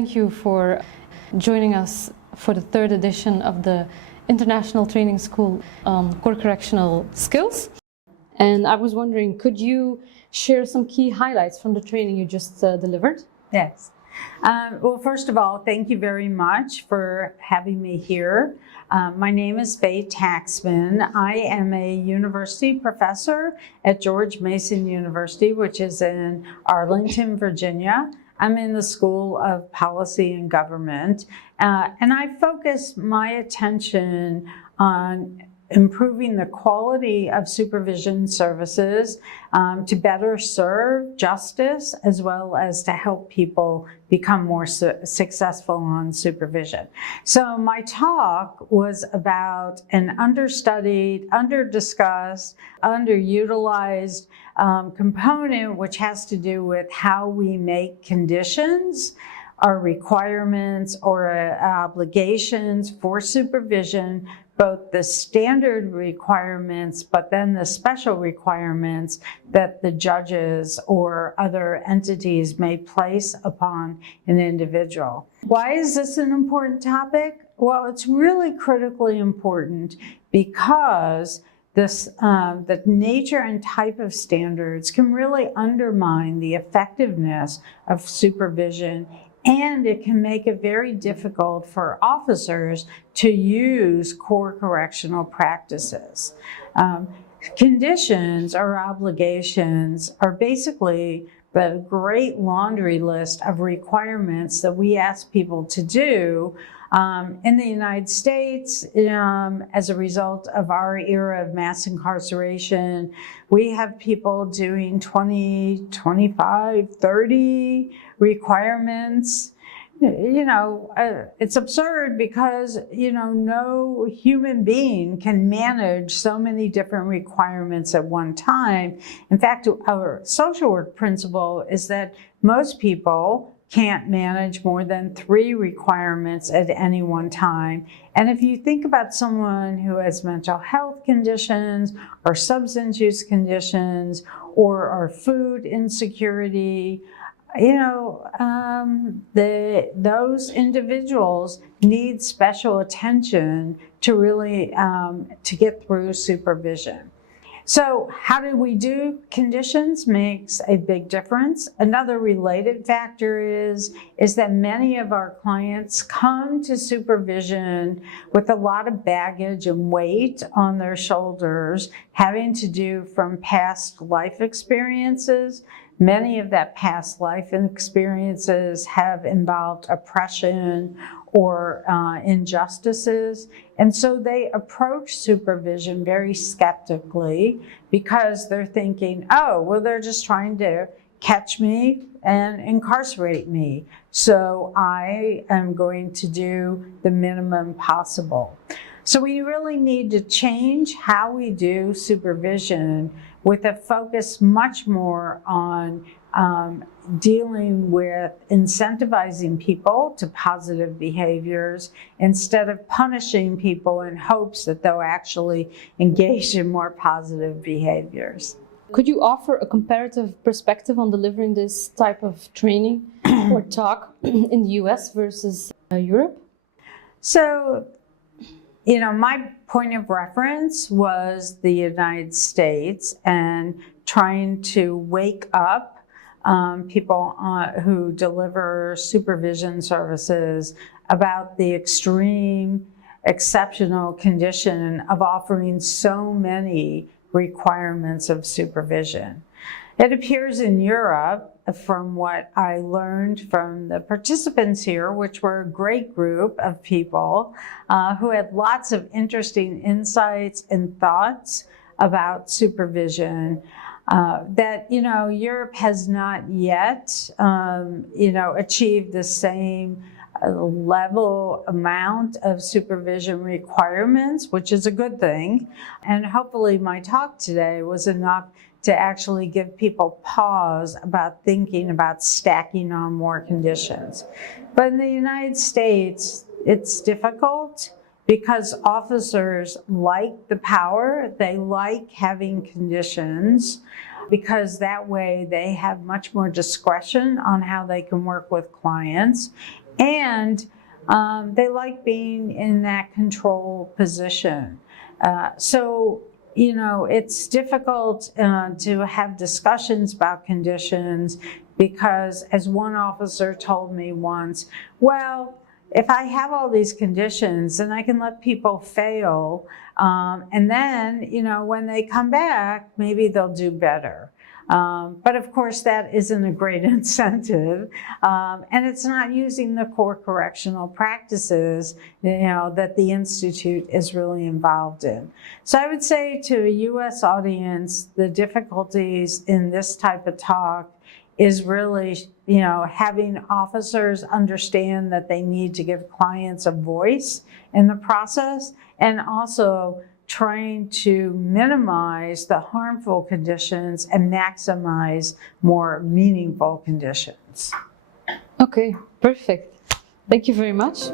thank you for joining us for the third edition of the International Training School on Core Correctional Skills. And I was wondering, could you share some key highlights from the training you just delivered? Yes. Well, first of all, thank you very much for having me here. My name is Faye Taxman. I am a university professor at George Mason University, which is in Arlington, Virginia. I'm in the School of Policy and Government, and I focus my attention on improving the quality of supervision services to better serve justice, as well as to help people become more successful on supervision. So my talk was about an understudied, under-discussed, underutilized component, which has to do with how we make conditions, our requirements or obligations for supervision, both the standard requirements, but then the special requirements that the judges or other entities may place upon an individual. Why is this an important topic? Well, it's really critically important because the nature and type of standards can really undermine the effectiveness of supervision, and it can make it very difficult for officers to use core correctional practices. Conditions or obligations are basically the great laundry list of requirements that we ask people to do in the United States. As a result of our era of mass incarceration, we have people doing 20, 25, 30 requirements. It's absurd because, no human being can manage so many different requirements at one time. In fact, our social work principle is that most people can't manage more than 3 requirements at any one time. And if you think about someone who has mental health conditions or substance use conditions or food insecurity, those individuals need special attention to really to get through supervision. So how do we do conditions makes a big difference. Another related factor is that many of our clients come to supervision with a lot of baggage and weight on their shoulders, having to do from past life experiences. Many of that past life experiences have involved oppression or injustices. And so they approach supervision very skeptically because they're thinking, oh, well, they're just trying to catch me and incarcerate me. So I am going to do the minimum possible. So we really need to change how we do supervision with a focus much more on dealing with incentivizing people to positive behaviors instead of punishing people in hopes that they'll actually engage in more positive behaviors. Could you offer a comparative perspective on delivering this type of training or talk in the US versus Europe? So, my point of reference was the United States and trying to wake up people who deliver supervision services about the extreme, exceptional condition of offering so many requirements of supervision. It appears in Europe, from what I learned from the participants here, which were a great group of people who had lots of interesting insights and thoughts about supervision, that, Europe has not yet, achieved the same level amount of supervision requirements, which is a good thing. And hopefully my talk today was enough to actually give people pause about thinking about stacking on more conditions. But in the United States, it's difficult because officers like the power, they like having conditions, because that way they have much more discretion on how they can work with clients. And they like being in that control position. So, you know, it's difficult to have discussions about conditions because, as one officer told me once, well, if I have all these conditions, then I can let people fail, and then, you know, when they come back, maybe they'll do better. But of course, that isn't a great incentive, and it's not using the core correctional practices, you know, that the Institute is really involved in. So I would say to a U.S. audience, the difficulties in this type of talk is really, you know, having officers understand that they need to give clients a voice in the process, and also trying to minimize the harmful conditions and maximize more meaningful conditions. Okay, perfect. Thank you very much.